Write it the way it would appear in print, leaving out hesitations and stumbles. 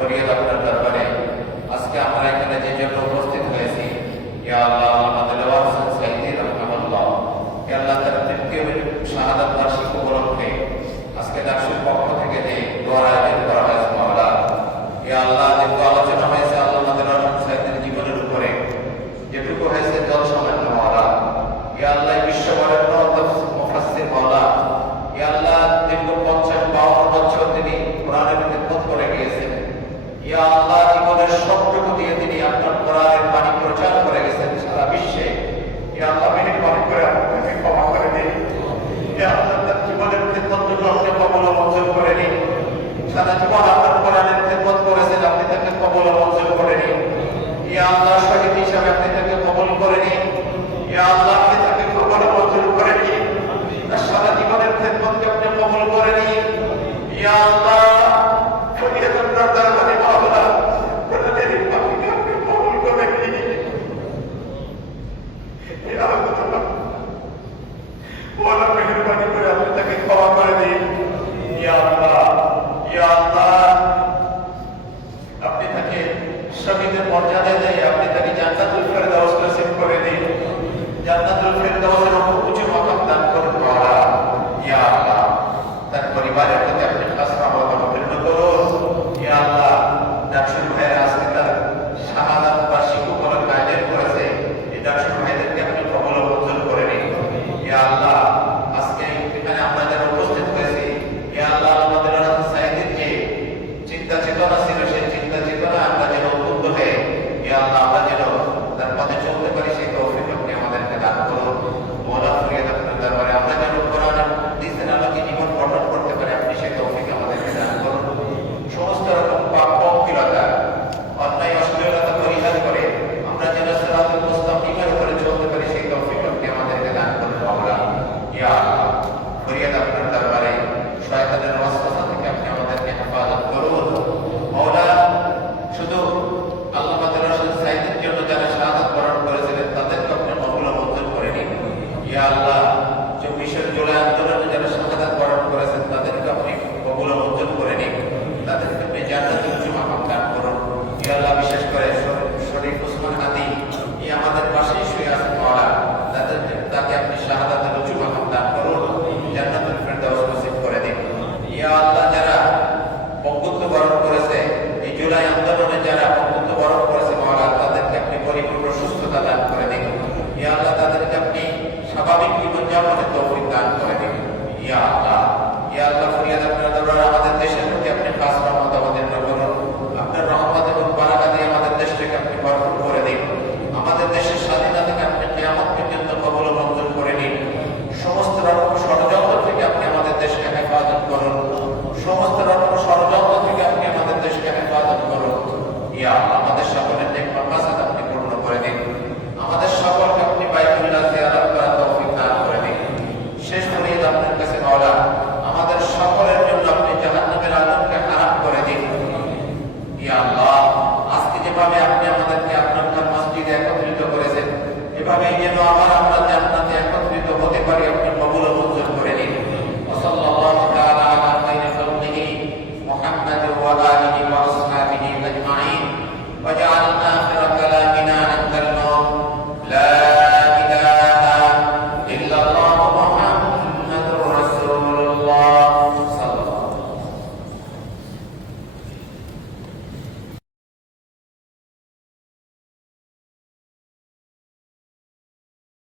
ফরিয়াদ আপনার দরবারে আজকে আমরা এখানে যে জন্য উপস্থিত হয়েছি, ইয়া আল্লাহ আমাদের ওয়ারসান সাইয়্যিদ রাহমাহুল্লাহ, ইয়া আল্লাহ তার তৃতীয় শাহাদাত বার্ষিকী উপলক্ষে আজকে দার্শনিক পক্ষ থেকে যে দোয়ার আয়োজন করা হয়েছে মাওলা, ইয়া আল্লাহ যে আলোচনা হয়েছে আল্লাহ আমাদের ওয়ারসান সাইয়্যিদের জীবনের উপরে যেটুকু হয়েছে জল সামান্য মাওলা, ইয়া আল্লাহ বিশ্ববরেণ্য মুফাসসির মাওলা, ইয়া আল্লাহ দীর্ঘ 50-52 বছর তিনি কোরআনের খিদমত করে গিয়েছেন। ইয়া আল্লাহ জীবনের সবটুকু দিয়ে তিনি আপনার কোরআনের বাণী প্রচার করে গেছেন সারা বিশ্বে। ইয়া আল্লাহ মেহেরবানি করে আপনাকে ক্ষমা করে দিন। ইয়া আল্লাহ তার জীবনের খিদমতটুকু আপনি কবুল ও মঞ্জুর করে নিন। সারা জীবন আপনার কোরআনের খিদমত করেছেন, আপনি তাকে কবুল ও মঞ্জুর করে নিন। ইয়া আল্লাহ শহীদ হিসাবে আপনি তাকে কবুল করে নিন। ইয়া আল্লাহ আপনি তাকে কবুল ও মঞ্জুর করে নিন। তার সারা জীবনের খিদমতকে আপনি কবুল করে নিন। ইয়া আল্লাহ ফরিয়াদ আপনার দরবারে মাওলা, কোরআনের পাখিকে আপনি কবুল করে নিন। ইয়া আল্লাহ মাওলা মেহেরবানি করে আপনি তাকে ক্ষমা করে দিন। ইয়া আল্লাহ, ইয়া আল্লাহ আপনি তাকে শহীদের মর্যাদা দিয়ে আপনি তাকে জান্নাতুল ফেরদাউস নসিব করে দিন। জান্নাতুল ফেরদাউসের উঁচু মাকাম দান করুন মাওলা। ইয়া আল্লাহ তার পরিবারের প্রতি আপনি খাস রহমত অবতীর্ণ করুন। ইয়া আল্লাহ দার্শনিক ভাইয়ের আজকে তার শাহাদাত বার্ষিকী উপলক্ষে আয়োজন করেছে, এই দার্শনিক ভাইদেরকে আপনি কবুল ও মঞ্জুর করে নিন। ইয়া আল্লাহ আজকে এখানে আমরা যারা উপস্থিত হয়েছি, ইয়া আল্লাহ আমাদের ওয়ারসান সাইয়্যিদের যে চিন্তা চেতনা